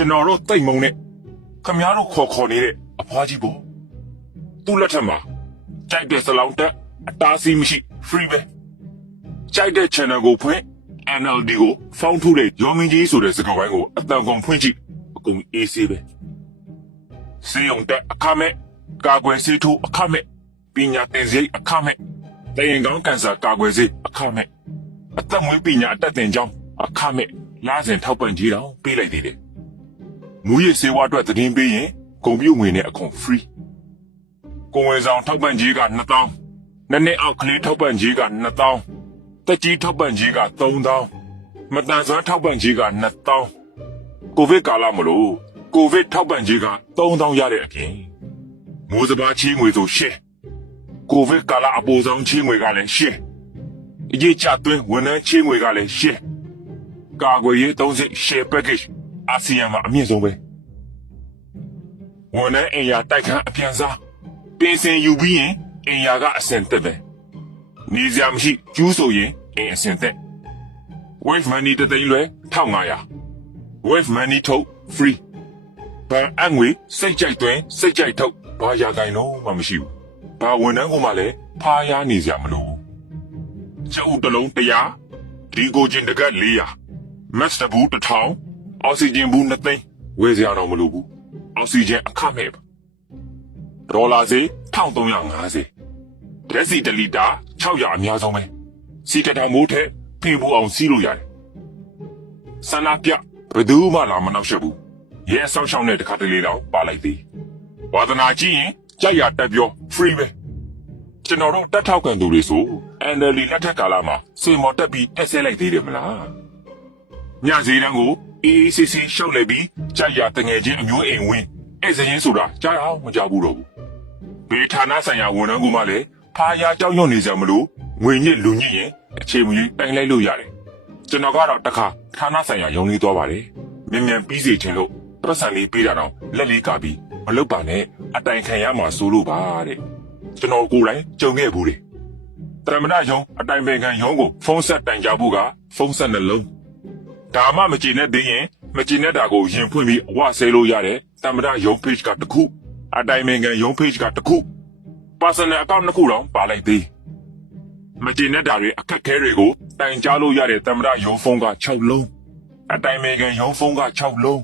ကျွန်တော်တို့တိတ်မုံနဲ့ခမားတို့ခေါ်နေတဲ့အဖွားကြီးပေါ့သူ့လက်ထက်မှာကြိုက်တဲ့စလောင်းတက်အတားစီးမရှိ free ပဲကြိုက်တဲ့ channel ကိုဖွင့် NLD ကိုဖောင်းထုတ်တဲ့ရောမင်းကြီးဆိုတဲ့စကားဝိုင်းကိုအတန်ကုန်ဖွင့်ကြည့်အကုန်အေးဆေးပဲစေယုံတက်အခမဲ့ကာကွယ်ဆေးထိုးအခမဲ့ပညာသင်စရိတ်အခမဲ့တရင်ကောင်းကန်ဆာကာကွယ်ဆေးအခမဲ့အသက်မွေးပညာအတတ်သင်ကြောင်းအခမဲ့လာစဉ်ထောက်ပံ့ကြေးတောင်ပေးလိုက်သေးတယ်မူရည်စေဝါအတွက်သတင်းပေးရင်ဂုံပြုတ်ငွေနဲ့အခွန် free ကိုဝင်ဆောင်ထောက်ပံ့ကြေးက2000နှစ်အောက်ကလေးထောက်ပံ့ကြေးက2000တက်ကြီးထောက်ပံ့ကြေးက3000မတန်ဆွမ်းထောက်ပံ့ကြေးက2000ကိုဗစ်ကာလမလို့ကိုဗစ်ထောက်ပံ့ကြေးက3000ရတဲ့အပြင်မိုးစပါးချေးငွေဆိုရှင်းကိုဗစ်ကာလအပိုဆောင်ချေးငွေကလည်းရှင်းအရေးချသွင်းဝန်ထမ်းချေးငွေကလည်းရှင်းကာကွယ်ရေးသုံးစိတ် share package အာဆီယံမှာအမြင့်ဆုံးပဲဝန်ထမ်းအိမ်ယာတိုက်ခန်းအပြန်စားပြင်ဆင်ယူပြီးရင်အိမ်ယာကအဆင့်တက်ပဲနေစရာမရှိကျူးဆိုရင်အိမ်အဆင့်တက် wave money တသိန်းလွဲ1500 wave money ထုတ် free ဘာအငွေစိတ်ကြိုက်သွင်းစိတ်ကြိုက်ထုတ်ဘာရာဂိုင်တော့မှမရှိဘူးဘာဝန်ထမ်းကမှလည်းဖားရနေစရာမလိုဘူးကျုပ်တလုံး100ဒီကိုချင်းတကက်400မက်စတဘူး1000အောက်ဆီဂျင်ဘူး2သိန်းဝယ်စရာတော့မလိုဘူးအောက်ဆီဂျင်အခမဲ့ပါဒေါ်လာဈေး1350ဓာတ်ဆီ1လီတာ600အများဆုံးပဲစီတထောင်မိုးထက်ဖေးဘူးအောင်စီးလို့ရတယ်ဆန္ဒပြဘယ်သူမှလာမနှောက်ယှက်ဘူးရဲဆောက်ရှောက်နဲ့တခါတလေတော့ပါလိုက်သေးဝါသနာကြည့်ရင်ကြိုက်ရတက်ပြော free ပဲကျွန်တော်တို့တက်ထောက်ကန်သူတွေဆို NLD လက်ထက်ကာလမှာစေမော်တက်ပြီးတက်ဆဲလိုက်သေးတယ်မလားညစီတန်းကိုအေးအေးဆေးဆေးရှောက်လေပြီးကြိုက်ရတငယ်ချင်းအမျိုးအိမ်ဝင်အဲ့စရင်ဆိုတာကြားအောင်မကြဘူးတော့ဘူးဘေးဌာနဆိုင်ရာဝန်ထမ်းကမှလည်းဖားရကြောက်ရွံ့နေကြမလို့ငွေညစ်လူညစ်ရင်အခြေမကြီးတိုင်လိုက်လို့ရတယ်ကျွန်တော်ကတော့တခါဌာနဆိုင်ရာရုံးလေးသွားပါတယ်မြန်မြန်ပြီးစီခြင်းလို့ပတ်စံလေးပေးတာတော့လက်လေးကပြီးမလုပ်ပါနဲ့အတိုင်ခံရမှာစိုးလို့ပါတဲ့ကျွန်တော်ကိုယ်တိုင်ကြုံခဲ့ဘူးတယ်တရမဏယုံအတိုင်ပင်ခံယုံကိုဖုန်းဆက်တိုင်ကြဖို့ကဖုန်းဆက်နှလုံးဒါမှမကြည့်နဲ့သေးရင်မကြည့်နဲ့တာကိုရင်ဖွင့်ပြီးအဝဆဲလို့ရတယ်တရမဏယုံ page ကတစ်ခုအတိုင်ပင်ခံယုံ page ကတစ်ခု personal account နှစ်ခုတော့ပါလိုက်သေးမကြည့်နဲ့တာတွေအခက်ခဲတွေကိုတိုင်ကြားလို့ရတဲ့တရမဏယုံဖုန်းက6လုံးအတိုင်ပင်ခံယုံဖုန်းက6လုံး